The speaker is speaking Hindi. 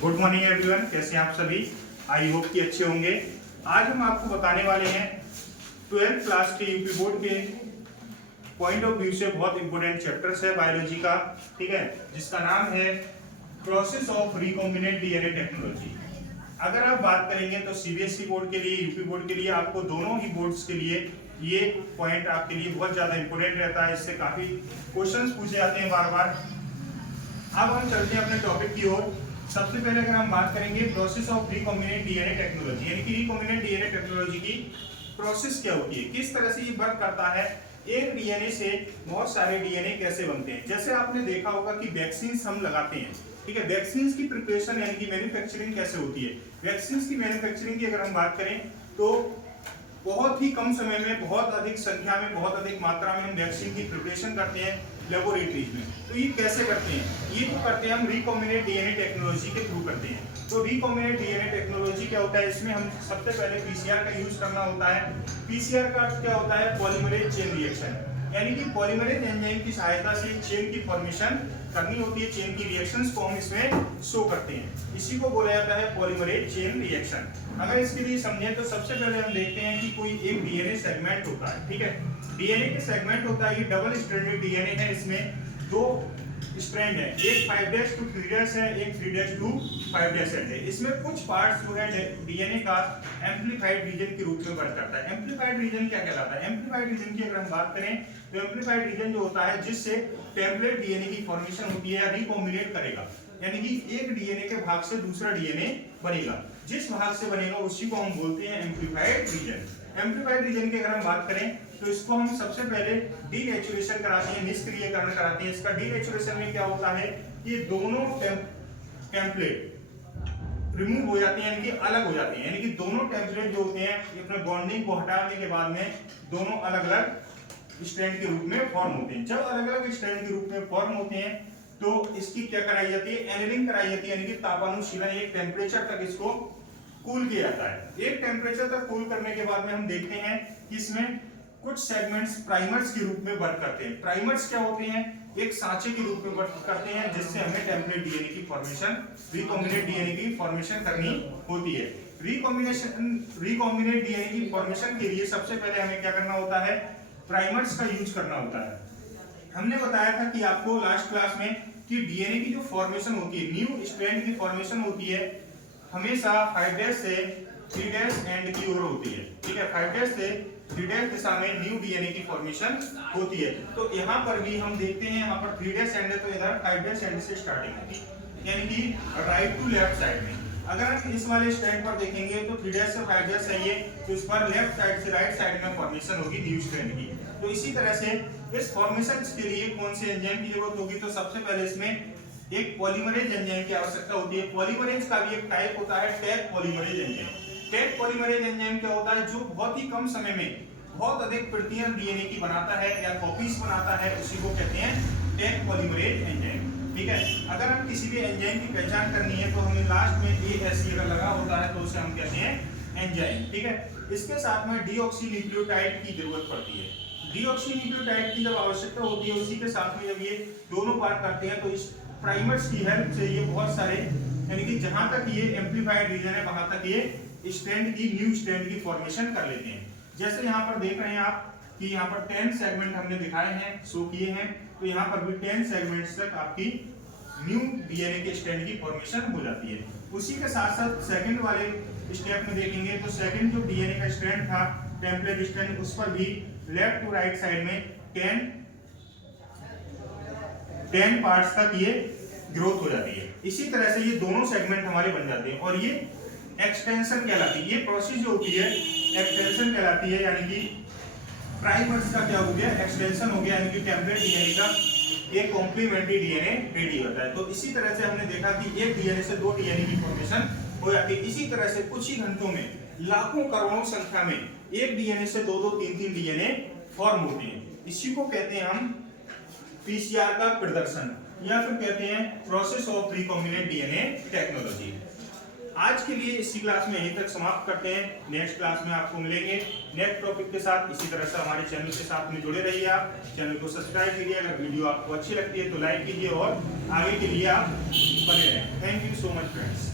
गुड मॉर्निंग एवरीवन, कैसे हैं आप सभी। आई होप कि अच्छे होंगे। आज हम आपको बताने वाले हैं 12th क्लास के यूपी बोर्ड के पॉइंट ऑफ व्यू से बहुत इंपॉर्टेंट चैप्टर्स है बायोलॉजी का, ठीक है, जिसका नाम है process of recombinant DNA technology. अगर आप बात करेंगे तो सीबीएसई बोर्ड के लिए, यूपी बोर्ड के लिए, आपको दोनों ही बोर्ड्स के लिए ये पॉइंट आपके लिए बहुत ज्यादा इंपॉर्टेंट रहता है। इससे काफी क्वेश्चंस पूछे जाते हैं बार बार। अब हम चलते हैं अपने टॉपिक की ओर। सबसे पहले अगर हम बात करेंगे process of recombinant DNA technology, यानी कि रिकॉम्बिनेंट डीएनए टेक्नोलॉजी की प्रोसेस क्या होती है, किस तरह से ये वर्क करता है, एक डीएनए से बहुत सारे डीएनए कैसे बनते हैं। जैसे आपने देखा होगा कि वैक्सीन हम लगाते हैं, ठीक है, वैक्सीन की प्रिपरेशन यानी कि मैन्युफैक्चरिंग कैसे होती है। वैक्सीन की मैन्युफैक्चरिंग की अगर हम बात करें तो बहुत ही कम समय में, बहुत अधिक संख्या में, बहुत अधिक मात्रा में हम वैक्सीन की प्रिपरेशन करते हैं लेबोरेटरीज में। तो ये कैसे करते हैं, ये तो करते हैं हम रिकॉम्बिनेंट डीएनए टेक्नोलॉजी के थ्रू करते हैं। तो रिकॉम्बिनेंट डीएनए टेक्नोलॉजी क्या होता है, इसमें हम सबसे पहले पीसीआर का यूज करना होता है। पीसीआर का क्या होता है, पॉलीमरेज चेन रिएक्शन, यानी कि पॉलीमरेज एंजाइम की सहायता से चेन की फॉर्मेशन करनी होती है। चेन की रिएक्शंस को हम इसमें शो करते हैं, इसी को बोला जाता है पॉलीमरेज चेन रिएक्शन। अगर इसके लिए समझें तो सबसे पहले हम देखते हैं कि कोई एक डीएनए सेगमेंट होता है, ठीक है, डीएनए के सेगमेंट होता है, ये डबल स्ट्रैंडेड डीएनए है, इसमें दो स्ट्रैंड है, एक 5' to 3' है, एक 3' to 5' है। इसमें कुछ पार्ट्स जो है डीएनए का एम्प्लीफाइड रीजन के रूप में वर्क करता है। एम्प्लीफाइड रीजन क्या कहलाता है, एम्प्लीफाइड रीजन की अगर हम बात करें तो एम्प्लीफाइड रीजन जो होता है जिससे टेम्पलेट डीएनए की फॉर्मेशन होती है या रिकॉम्बिनेट करेगा, यानी कि एक डीएनए के भाग से दूसरा डीएनए बनेगा, जिस भाग से बनेगा उसी को हम बोलते हैं एम्प्लीफाइड रीजन। एम्प्लीफाइड रीजन की अगर हम बात करें तो इसको हम सबसे पहले डीनेचुरेशन कराते हैं, निष्क्रियकरण कराते हैं। इसका डीनेचुरेशन में क्या होता है कि दोनों टेम्पलेट रिमूव हो जाते हैं, यानी कि अलग हो जाते हैं, यानी कि दोनों टेम्पलेट जो होते हैं अपने बॉन्डिंग को हटाने के बाद में दोनों अलग अलग स्ट्रैंड के रूप में फॉर्म होते हैं। जब अलग अलग स्ट्रैंड के रूप में फॉर्म होते हैं तो इसकी क्या कराई जाती है, एनरिंग कराई जाती है, यानी कि तापानुशीलन, एक टेम्परेचर तक इसको कूल किया जाता है। एक टेम्परेचर तक कूल करने के बाद में हम देखते हैं कि इसमें कुछ सेगमेंट्स प्राइमर्स के रूप में वर्क करते हैं। प्राइमर्स क्या होते हैं, एक सांचे के रूप में वर्क करते हैं, जिससे हमें टेम्पलेट डीएनए की फॉर्मेशन, रिकॉम्बिनेंट डीएनए की फॉर्मेशन करनी होती है। रिकॉम्बिनेंट डीएनए की फॉर्मेशन के लिए सबसे पहले हमें क्या करना होता है, प्राइमर्स का यूज करना होता है। हमने बताया था कि आपको लास्ट क्लास में कि डीएनए की जो फॉर्मेशन होती है, न्यू स्ट्रैंड की फॉर्मेशन होती है, हमेशा 5' से 3' एंड की ओर होती है, ठीक है, 5' से 3' दिशा में न्यू डीएनए की फॉर्मेशन होती है। तो यहाँ पर भी हम देखते हैं, यहाँ पर 3' एंड है तो इधर 5' एंड से स्टार्टिंग होगी, यानी कि राइट टू लेफ्ट साइड में। अगर हम इस वाले स्ट्रैंड पर देखेंगे तो 3' से 5' है ये, तो इस पर लेफ्ट साइड से राइट साइड में फॉर्मेशन होगी न्यू स्ट्रैंड की। तो इसी तरह से इस फॉर्मेशन के लिए कौन से एंजाइम की जरूरत होगी, तो सबसे पहले इसमें एक पॉलीमरेज एंजाइम की आवश्यकता होती है। पॉलीमरेज का भी एक टाइप होता है tag polymerase enzyme. Tag polymerase enzyme क्या होता है, जो बहुत ही कम समय में बहुत अधिक प्रतियां डीएनए की बनाता है या कॉपीज बनाता है, उसी को कहते हैं टैग पॉलीमरेज एंजाइम, ठीक है। अगर हम किसी भी एंजाइम की पहचान करनी है तो हमें लास्ट में ASE अगर लगा होता है तो उसे हम कहते हैं एंजाइम, ठीक है। इसके साथ में डीऑक्सीन्यूक्लियोटाइड की जरूरत पड़ती है। डीऑक्सीन्यूक्लियोटाइड की जब आवश्यकता होती है, उसी के साथ में जब ये दोनों बात करते हैं तो इस प्राइमर्स की हेल्प से ये बहुत सारे, यानी कि जहां तक ये एम्प्लीफाइड रीजन है वहां तक ये स्ट्रैंड की, न्यू स्ट्रैंड की फॉर्मेशन कर लेते हैं। जैसे यहाँ पर देख रहे हैं आप कि यहाँ पर 10 सेगमेंट हमने दिखाए हैं, शो किए हैं, तो यहाँ पर भी 10 सेगमेंट्स तक आपकी न्यू डीएनए के स्ट्रैंड की फॉर्मेशन हो जाती है। उसी के साथ साथ सेकंड वाले स्टेप में देखेंगे तो सेकंड जो डीएनए का स्ट्रैंड था, टेम्पलेट स्ट्रैंड, उस पर भी लेफ्ट टू राइट साइड में 10 पार्ट्स तक ये ग्रोथ हो जाती है। इसी तरह से ये दोनों सेगमेंट हमारे बन जाते हैं और ये एक्सटेंशन कहलाती है। ये प्रोसेस जो होती है एक्सटेंशन कहलाती है, यानी कि प्राइमर्स का क्या हो गया, एक्सटेंशन हो गया, यानी कि टेम्पलेट डीएनए का एक कॉम्प्लीमेंट्री डीएनए रेडी होता है। तो इसी तरह से हमने देखा कि एक डीएनए से दो डीएनए की फॉर्मेशन हो जाती है। इसी तरह से कुछ ही घंटों में लाखों करोड़ों संख्या में एक डीएनए से दो दो तीन तीन डीएनए फॉर्म होते हैं। इसी को कहते हैं हम पीसीआर का प्रदर्शन, या फिर कहते हैं process of recombinant DNA technology. आज के लिए इसी क्लास में यहीं तक समाप्त करते हैं। नेक्स्ट क्लास में आपको मिलेंगे नेक्स्ट टॉपिक के साथ। इसी तरह से हमारे चैनल के साथ में जुड़े रहिए। आप चैनल को सब्सक्राइब कीजिए, अगर वीडियो आपको अच्छी लगती है तो लाइक कीजिए और आगे के लिए आप बने रहें। Thank you so much friends.